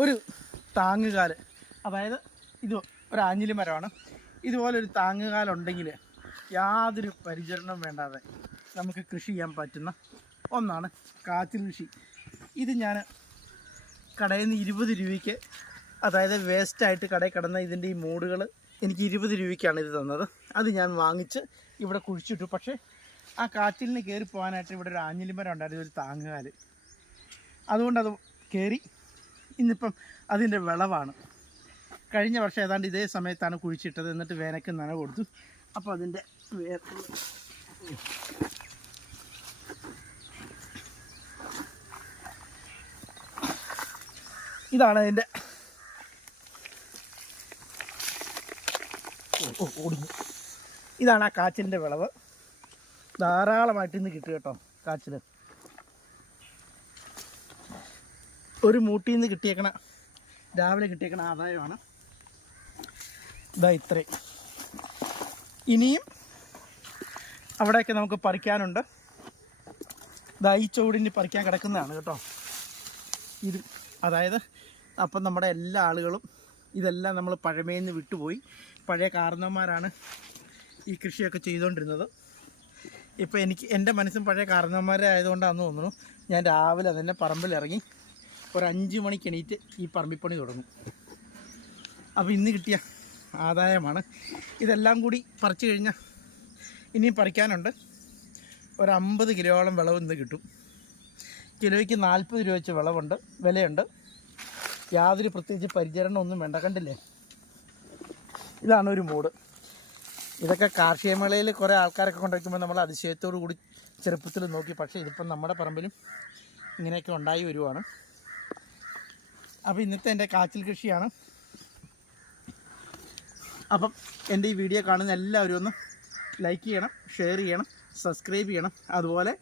ഒരു താങ്ങുകാല്, അതായത് ഇത് ഒരു ആഞ്ഞിലി മരമാണ്. ഇതുപോലൊരു താങ്ങുകാലുണ്ടെങ്കിൽ യാതൊരു പരിചരണവും വേണ്ടാതെ നമുക്ക് കൃഷി ചെയ്യാൻ പറ്റുന്ന ഒന്നാണ് കാച്ചിൽ കൃഷി. ഇത് ഞാൻ കടയിൽ നിന്ന് 20 രൂപയ്ക്ക്, അതായത് വേസ്റ്റായിട്ട് കടയിൽ കിടന്ന ഇതിൻ്റെ ഈ മൂടുകൾ എനിക്ക് 20 രൂപയ്ക്കാണ് ഇത് തന്നത്. അത് ഞാൻ വാങ്ങിച്ച് ഇവിടെ കുഴിച്ചിട്ടു. പക്ഷേ ആ കാച്ചിലിന് കയറി പോകാനായിട്ട് ഇവിടെ ഒരു ആഞ്ഞിലിമരം ഉണ്ടായിരുന്നു, ഒരു താങ്ങുകാല്. അതുകൊണ്ടത് കയറി ഇന്നിപ്പം അതിൻ്റെ വിളവാണ്. കഴിഞ്ഞ വർഷം ഏതാണ്ട് ഇതേ സമയത്താണ് കുഴിച്ചിട്ടത്. എന്നിട്ട് വേനയ്ക്ക് നനവ് കൊടുത്തു. അപ്പോൾ അതിൻ്റെ ഇതാണ് അതിൻ്റെ ഓടിഞ്ഞു. ഇതാണ് ആ കാച്ചിലിൻ്റെ വിളവ്. ധാരാളമായിട്ട് ഇന്ന് കിട്ടും കേട്ടോ കാച്ചിൽ. ഒരു മൂട്ടിൽ നിന്ന് കിട്ടിയേക്കണ, രാവിലെ കിട്ടിയേക്കണ ആദായമാണ് ഇതാ ഇത്രയും. ഇനിയും അവിടെയൊക്കെ നമുക്ക് പറിക്കാനുണ്ട്. ഇതാ ഈ ചുവടിന് പറിക്കാൻ കിടക്കുന്നതാണ് കേട്ടോ ഇത്. അതായത് അപ്പം നമ്മുടെ എല്ലാ ആളുകളും ഇതെല്ലാം നമ്മൾ പഴമയിൽ നിന്ന് വിട്ടുപോയി. പഴയ കാരണവന്മാരാണ് ഈ കൃഷിയൊക്കെ ചെയ്തുകൊണ്ടിരുന്നത്. ഇപ്പോൾ എൻ്റെ മനസ്സും പഴയ കാരണവന്മാരെ ആയതുകൊണ്ടാണെന്ന് തോന്നുന്നു ഞാൻ രാവിലെ തന്നെ പറമ്പിലിറങ്ങി ഒരു 5 മണിക്ക് എണീറ്റ് ഈ പറമ്പിപ്പണി തുടങ്ങും. അപ്പോൾ ഇന്ന് കിട്ടിയ ആദായമാണ്. ഇതെല്ലാം കൂടി പറിച്ചു കഴിഞ്ഞാൽ ഇനിയും പറിക്കാനുണ്ട്. ഒരു 50 കിലോയോളം വിളവ് ഇന്ന് കിട്ടും. കിലോയ്ക്ക് 40 രൂപ വെച്ച് വിലയുണ്ട്. യാതൊരു പ്രത്യേകിച്ച് പരിചരണം ഒന്നും വേണ്ട. കണ്ടില്ലേ, ഇതാണ് ഒരു മൂട്. ഇതൊക്കെ കാർഷിക മേളയിൽ കുറേ ആൾക്കാരൊക്കെ കൊണ്ടുവയ്ക്കുമ്പോൾ നമ്മൾ അതിശയത്തോടു കൂടി ചെറുപ്പത്തിൽ നോക്കി. പക്ഷേ ഇതിപ്പം നമ്മുടെ പറമ്പിലും ഇങ്ങനെയൊക്കെ ഉണ്ടായി വരുവാണ്. അപ്പോൾ ഇന്നത്തെ എൻ്റെ കാച്ചിൽ കൃഷിയാണ്. അപ്പം എൻ്റെ ഈ വീഡിയോ കാണുന്ന എല്ലാവരും ഒന്ന് ലൈക്ക് ചെയ്യണം, ഷെയർ ചെയ്യണം, സബ്സ്ക്രൈബ് ചെയ്യണം. അതുപോലെ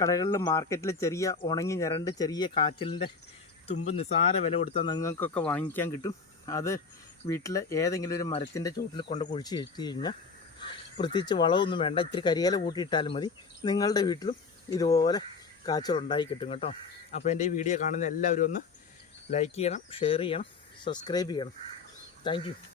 കടകളിലും മാർക്കറ്റിൽ ചെറിയ ഉണങ്ങി ഞരണ്ട് ചെറിയ കാച്ചിലിൻ്റെ തുമ്പ് നിസാര വില കൊടുത്താൽ നിങ്ങൾക്കൊക്കെ വാങ്ങിക്കാൻ കിട്ടും. അത് വീട്ടിൽ ഏതെങ്കിലും ഒരു മരത്തിൻ്റെ ചോട്ടിൽ കൊണ്ട് കുഴിച്ച് വെച്ച് കഴിഞ്ഞാൽ പ്രത്യേകിച്ച് വളമൊന്നും വേണ്ട, ഇത്തിരി കരിയില കൂട്ടിയിട്ടാലും മതി. നിങ്ങളുടെ വീട്ടിലും ഇതുപോലെ കാച്ചിലുണ്ടായി കിട്ടും കേട്ടോ. അപ്പോൾ എൻ്റെ ഈ വീഡിയോ കാണുന്ന എല്ലാവരും ഒന്ന് ലൈക്ക് ചെയ്യണം, ഷെയർ ചെയ്യണം, സബ്സ്ക്രൈബ് ചെയ്യണം. Thank you.